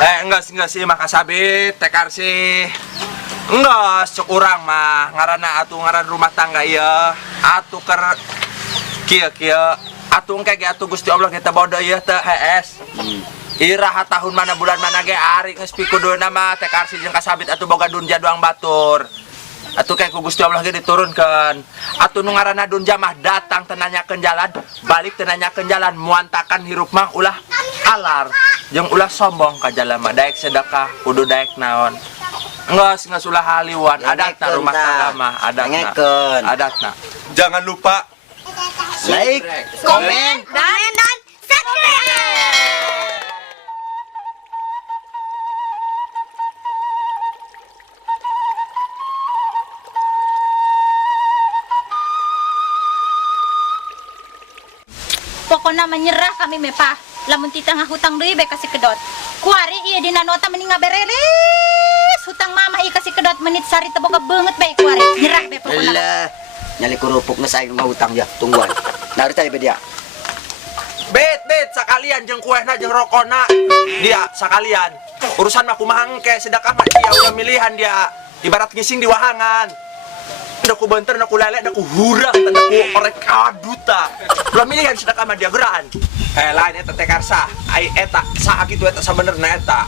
Enggak sih mah kasabit tekar sih. Enggak, cek urang mah ngaranna atuh ngaran rumah tangga ieu. Atuh ker kieu atuh engke ge atuh Gusti Allah kita bodo ieu teh hees. Iraha tahun mana bulan mana ge ari geus pikudeuna mah tekar sih jeung kasabit atuh boga dunja doang batur. Atuh kayak ku Gusti Allah ge diturunkeun. Atuh nu ngaranna dunja mah datang teu nanyakeun jalan, balik teu nanyakeun jalan, muantakan hirup mah ulah alar jeung ulah sombong ka jalema. Daek sedekah kudu daek naon. Geus ulah haliwan, adatna rumah tangga mah adatna. Jangan lupa like, komen, dan subscribe. Pokoknya menyerah kami mepah. Lamun titah hutang deui bae kasih kedot. Kuari ieu dina nota mending ngabereres. Hutang mama ieu kasih kedot menit sari teu boga beungeut bae kuari. Nyerah bae pokona. Lah, nyali kerupuk geus aing mah hutang ya, tungguan. Nari teh dia. Bet sakalian jeung kuehna jeung rokona. Dia sakalian. Urusan mah kumaha engke sedekah mah dia udah milihan dia. Ibarat ngising di wahangan. Da ku beunter da ku lele da ku hurang da ku orek kaduta. Ulah milihan sedekah mah dia geraan. Lain eta teh karsa. Ai eta saha kitu eta sabenerna eta.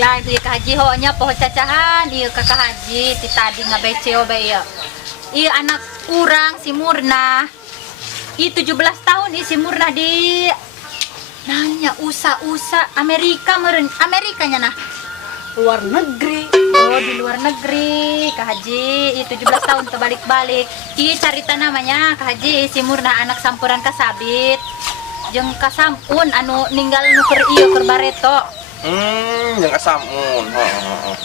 Lah itu ya haji ho nya poho cacahan ieu ka haji ti tadi ngabeceo bae ieu. Ieu anak urang si Murna. Ieu 17 tahun ieu si Murna di nanya usa Amerika meureun Amerikanya nah. Luar negeri. Oh, di luar negeri, Kak Haji. Ieu 17 tahun kebalik-balik. Ieu carita namanya Kak Haji si Murna anak sampuran kasabit. Jeung kasampun anu ninggal nu keur ieu keur bareto. Jeung kasamun. Heeh.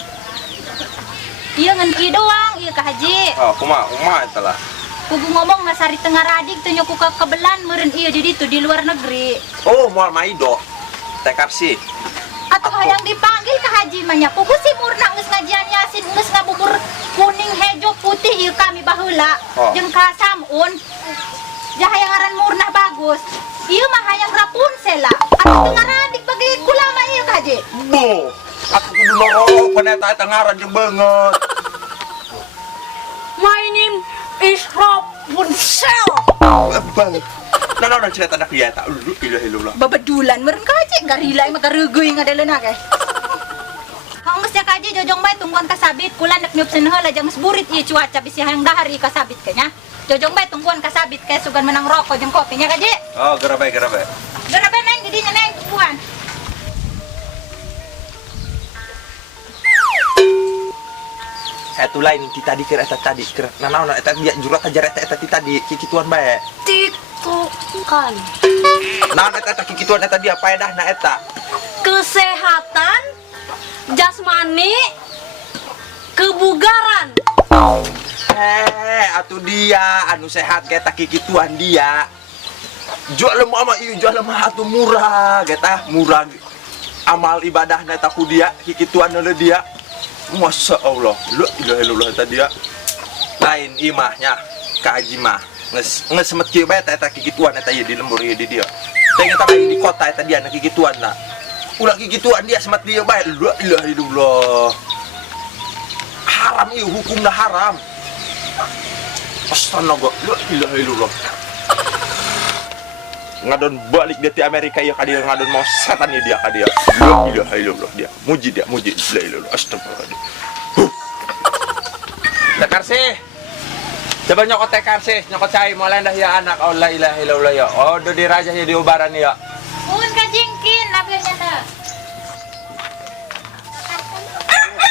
Ieu ngan kieu doang ieu Kak Haji. Oh, kumaha eta lah. Kudu ngomong ngasari tengah radik teu nyoku ka kebelan meureun ieu di ditu di luar negeri. Oh, moal maido. Tekar sih. Atuh hayang dipanggil Kak Haji mah nya. Kudu si Murna geus ngajian Yasin geus ngabubur kuning hejo putih ieu kami baheula. Jeung kasamun. Jah hayang ngaran Murna bagus. Ieu mah hayang Rapunzel lah. Atuh tengah radik bagi kula mah ieu Kak Haji. Boh, aku kudu norok peneta eta ngaran jeung beungeut. My name is Rapunzel. Bang. Nah, cerita anak dia tak lulu ilah. Babedulan meureun Kak Haji garila mah gareugeui ngadeleuna ge. Hanggeus ya Kak Haji jojong bae tungguan kasabit kula nek nyupseun heula jeung burit ieu cuaca bisi hayang dahar ieu kasabit ke nya. Jojong bae tungguan kasabit ke sugan menang rokok jeung kopi nya Kak Haji. Oh, geura bae. Geura bae neng di dinya neng tungguan. Eta lain ti tadi keur eta tadi keur nanaon eta dia jurat ajar eta ti tadi kikituan bae. Titukan. Naon eta kikituan eta dia paedahna eta. Kesehatan jasmani, kebugaran. Atuh dia anu sehat ge eta kikituan dia. Jual lemah mah ieu jual lemah atuh murah geta murah. Amal ibadahna eta ku dia kikituan oleh dia. Masya Allah, la ilaha illallah eta dia. Lain imahnya Kak Haji mah geus semet kieu bae eta kikituan eta ieu di lembur ieu di dia. Teh eta lain di kota eta dia na kikituan na. Ulah kikituan dia semet dieu bae la ilaha illallah. Haram ieu hukumna haram. Astaga, la ilaha illallah. Ngadon balik dia ti Amerika ieu ka dia ngadon mau setan ieu dia ka dia. La ilaha illallah dia. Muji la ilaha illallah. Astagfirullah. Tekar sih. Coba nyokot tekar sih, nyokot cai mulai dah ya anak. Oh la ilaha illallah ya. Oh do di raja ya di ubaran ya. Mun ka jingkin abenya teh.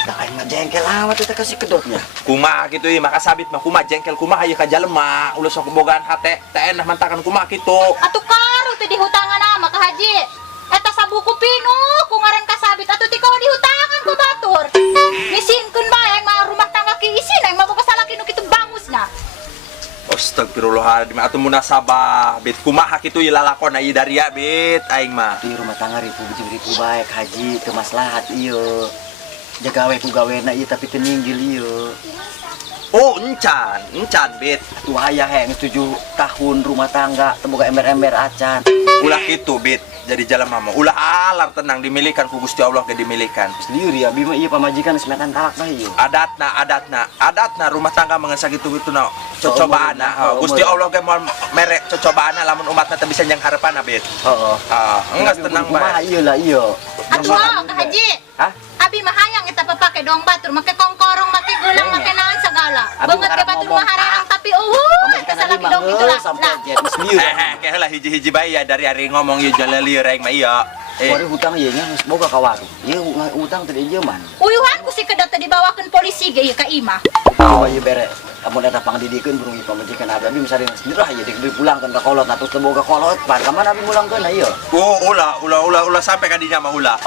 Da aing mah jengkel amat eta kasih kedotnya. Kumaha kitu ieu mah kasabit mah kumaha jengkel kumaha ieu ka jalema. Ulah sok bogaan hate teh endah mantakan kumaha kitu. Atuh karu teh dihutangan ama Kak Haji. Eta sabuku pinu ku ngaran kasabit atuh ti kau dihutangan ku batur. Misinkeun bae mah rumah tangga ki isina mah boga salaki nu kitu bangusna. Astagfirullahaladzim atuh munasabah bit kumaha kitu ieu lalakonna ieu daria bit aing mah. Di rumah tangga ribu baik haji teu maslahat ieu. Jaga we ku gawena ieu tapi teu ninggil ieu. Oh, encan bet. Tuh ayah yang 7 tahun rumah tangga, temoga ember-ember acan. Ulah gitu bet. Jadi jalan mama. Ulah alar tenang dimilikan ku Gusti Allah ke dimilikan. Sendiri ya, bima iya pamajikan semetan talak bayi. Adatna rumah tangga mengesah gitu na cocobaan na. Gusti Allah ge moal merek cocobaan lamun umatna teu bisa nyang harapan bet. Heeh. Enggak tenang bae. Iya lah iya. Atuh Kak Haji. Hah? Abi mahayang kita papake doang batur, make kongkorong, make gelang, make naon segala. Abi Banget ke harap batur ngomong, maharang tapi kita salah Abi dong itu lah. sampai Nah, jet sendiri. Hehehe hiji-hiji bae ya dari hari ngomong ieu jalali reng mah iya. Kori hutang ieu nya geus boga ka warung. Ieu hutang teh ieu man. uyuhan ku si kedata dibawakeun polisi ge ieu ka imah. Coba ieu bere. Amun eta pangdidikeun burung ieu pamajikan abi misari sedirah ieu dipulangkeun ka kolot atuh teu boga kolot pan kamana abi mulangkeun ieu. Oh, ulah sampai ka dinya mah ulah.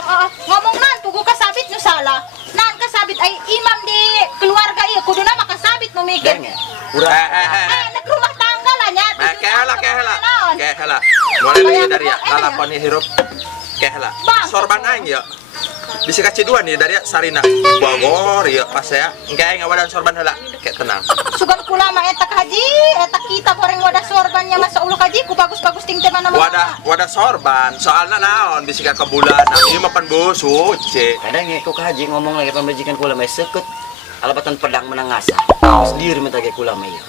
Ngomong nan pugu kasabit nu salah. Nan kasabit ay imam di keluarga ieu kuduna mah kasabit nu mikir. Denge. Urang Nek rumah tangga lah nya. Kehela. Mulai lagi dari ya, lalakoni hirup. Kehela. Sorban aing ya. Bisa kasih dua nih dari Sarina. Bagor ya pas ya. Engke ngawadan sorban heula. Kayak tenang. Sugan kula mah eta Kak Haji, eta kita goreng wadah sorbannya masa uluh Kak Haji ku bagus-bagus ting teh mana Wadah sorban. Soalnya naon bisa ka bulan. Ieu mah pan suci. kadang nge kok haji ngomong lagi pamajikan kula mah seukeut alabatan pedang menang ngasa. Sendiri mah tage kula mah ieu.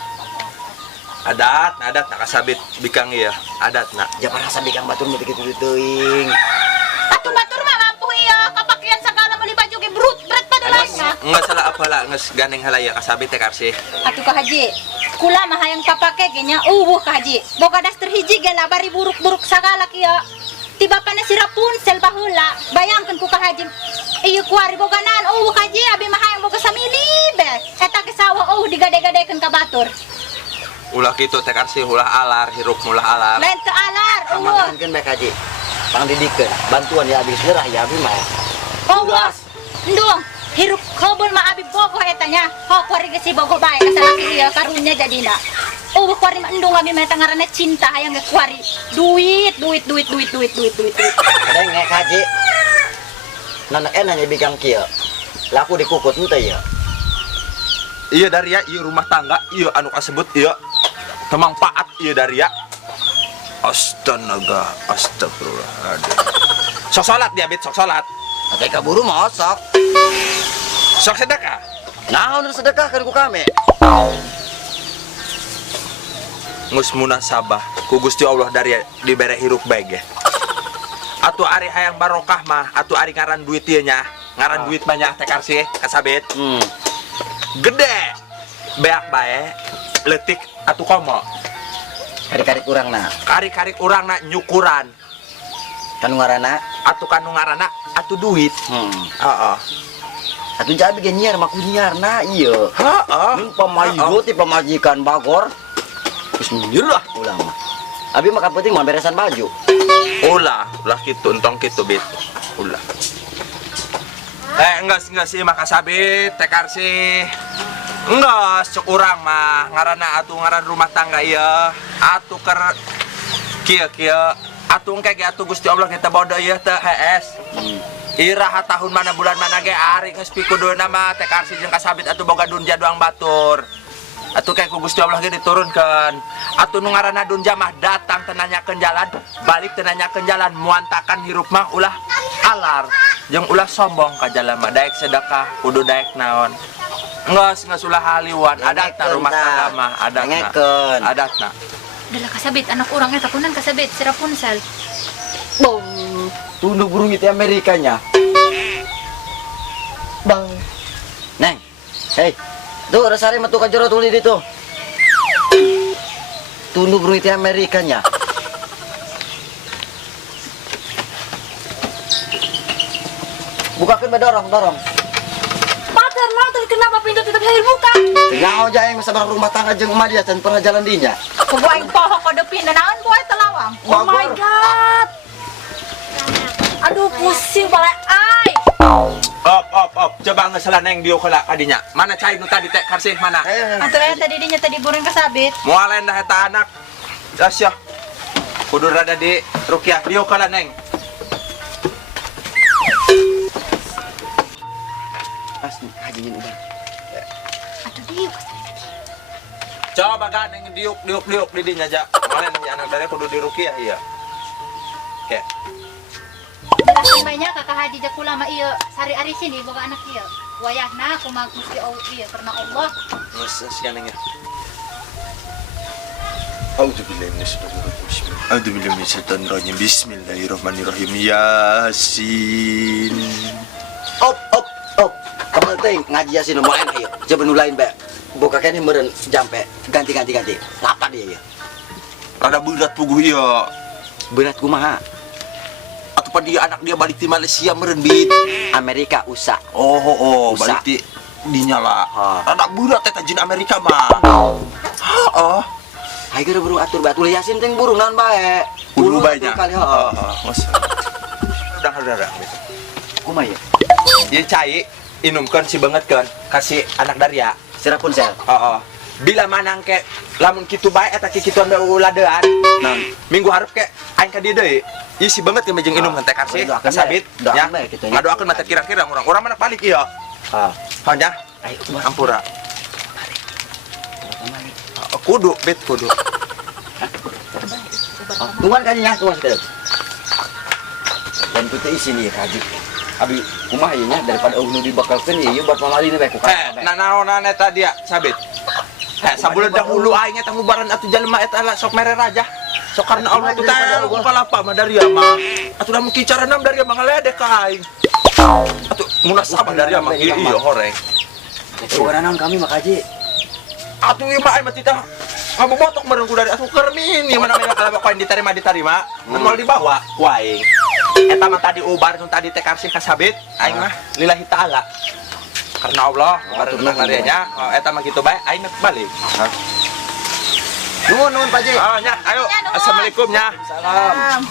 Adat nak kasabit bikang ieu. Adatna. Japar rasa bikang batur mah kitu teuing. Atuh batur mah mampu ieu kapakian segala meuli baju ge brut-bret padulanya. Enggak salah apalah geus ganeng heula ya kasabit teh karsih. Atuh Kak Haji, kula mah hayang papake ge nya Kak Haji. Boga dasar hiji ge labari buruk-buruk sagala kieu. Tiba pana si Rapunzel baheula. Bayangkeun ku Kak Haji. Ieu kuari boganan Kak Haji abi mah hayang boga samili be. Eta ge sawa digade-gadekeun ka batur. Ulah kitu teh karsih ulah alar hirup mulah alar. Lain teu alar Pamajikan bae haji. Pangdidikeun bantuan ya abi serah ya abi mah. Endung, hirup keubul mah abi bogoh eta nya. Ho kuari ge si bogoh bae kasalaki ieu karunya jadina. Kuari mah endung abi mah eta ngaranna cinta hayang ge kuari. Duit. Kadang nge haji. Nana enanya bikang kieu. Laku dikukut henteu ya. Iya dari ya, iya rumah tangga, iya anu kasebut iya temang paat iya dari ya. Astaga, astagfirullahaladzim. Sok salat dia bet, sok salat. Ate kaburu mah osok. Sok sedekah. Naon sedekah keur ku kami? Ngus munasabah ku Gusti Allah dari dibere hirup bae ge. Atuh ari hayang barokah mah, atuh ari ngaran duit ieu nya. Ngaran duit banyak teh karsih kasabet. Gede beak bae letik atuh komo Karik-karik urang na. karik-karik urang na nyukuran Kanu ngaranna? atuh kanu ngaranna atuh duit. Heeh. Atuh jabi ge nyiar mah ku nyiarna ieu. Heeh. Mun pamajigo ti pamajikan bagor. Bismillah ulang mah. Abi mah penting mah beresan baju. Ulah kitu entong kitu bet. Ulah. Enggak sih maka sabit teh karsih. Enggak, cek urang mah ngaranna atuh ngaran rumah tangga ieu. Atuh keur kieu atuh engke ge atuh Gusti Allah kita bodo ieu teh hees. Iraha tahun mana bulan mana ge ari geus pikudeuna mah teh karsih jeung kasabit atuh boga dunja doang batur. Atuh kayak ku Gusti Allah ge diturunkeun. Atuh nu ngaranna dunja mah datang teu nanyakeun jalan, balik teu nanyakeun jalan, muantakan hirup mah ulah alar. Jeung ulah sombong ka jalema daek sedekah kudu daek naon. Geus ulah haliwan adatna rumah tangga mah adatna. Adatna. Adalah kasabit anak urang eta kunan kasabit si Rapunzel. Bong. Tunduk burung itu Amerikanya. Bang. Neng. Hei. Tuh resari metu ka jero tuli ditu. Tunduk burung itu Amerikanya. Bukakan dorong. Pater mantul kenapa pintu tutup hari buka? Ngao aja yang sabar rumah tangga jeung emak dia dan pernah jalan dinya. Kubuaing poho kodepin dan naon buat telawang. Oh my god. Aduh pusing balai ai. Op. Coba ngeuseulan neng dieu heula kadinya. Mana cai nu tadi teh karsih mana? Atuh eta didinya tadi burung kasabit. Moalen dah eta anak. Das ya. Kudu rada di rukyah dieu heula neng. Pas hajiin udah. Atuh dieu kasabit. Coba kan yang diuk di dinya aja. Kemarin yang anak dari kudu dirukiah iya. Oke. Jelasan banyak kakak haji jak ulama iya sari ari sini boga anak iya. Wayahna kumaha Gusti Allah iya karena Allah. Mas sekian ya. Bismillahirrahmanirrahim. Bismillahirrahmanirrahim. Yasin. Op. Kamu teh ngaji Yasin mau enak ya. Coba nulain be. Buka kene meureun jampe. Ganti. Lapa dia ya. Rada berat puguh iya. Berat kumaha? Atau pada dia anak dia balik di Malaysia meureun bit. Amerika USA. Oh, Usa. balik di dinya lah. Ha. Rada berat eta jin Amerika mah. Heeh. Hai gara burung atur batul Yasin teh burung naon bae. Kudu banyak. Kali heeh. Mas. Udah. Kumaha ya? Ieu cai inumkeun si banget kan kasih anak Daria. Sirapun sel. Heeh. Bila manang ke lamun kitu bae eta kikituan bae uladean. Nah, minggu hareup ke aing ka dieu deui. Ieu si banget ke jeung inum teh karsi Doakeun kasabit bae. ya. Doakeun bae kitu nya. Ngadoakeun mah teh kira-kira urang mana balik ieu. Ah. Hanya Ayo ampura. Kudu bet kudu. Tungguan kan nya, tungguan sedeu. Dan putih isi nih kaji. Abi kumaha ieu nya daripada nu dibakalkeun ieu buat pamalina bae ku ka. Nanaonan eta dia sabit. Sabulan dahulu aing eta ngubaran atuh jelema eta lah sok mere raja. Sok karena Allah tuh teh upalapa mah dari mah. Atuh da mungkin cara nam dari mah ngaledek ka aing. Atuh munasabah dari mah iya horeng. Orang kami makaji. Atuh ieu mah aing mah titah ngabobotok meureun ku dari atuh keur mini mana mah kalau koin diterima mun moal dibawa ku aing. Eta mah tadi ubar nu tadi teh karsih kasabit aing mah lillahi taala. Karena Allah bareng karyanya eta mah kitu bae aing balik. Nuhun Pak Ji. Nya, ayo. Assalamualaikum nya. Salam.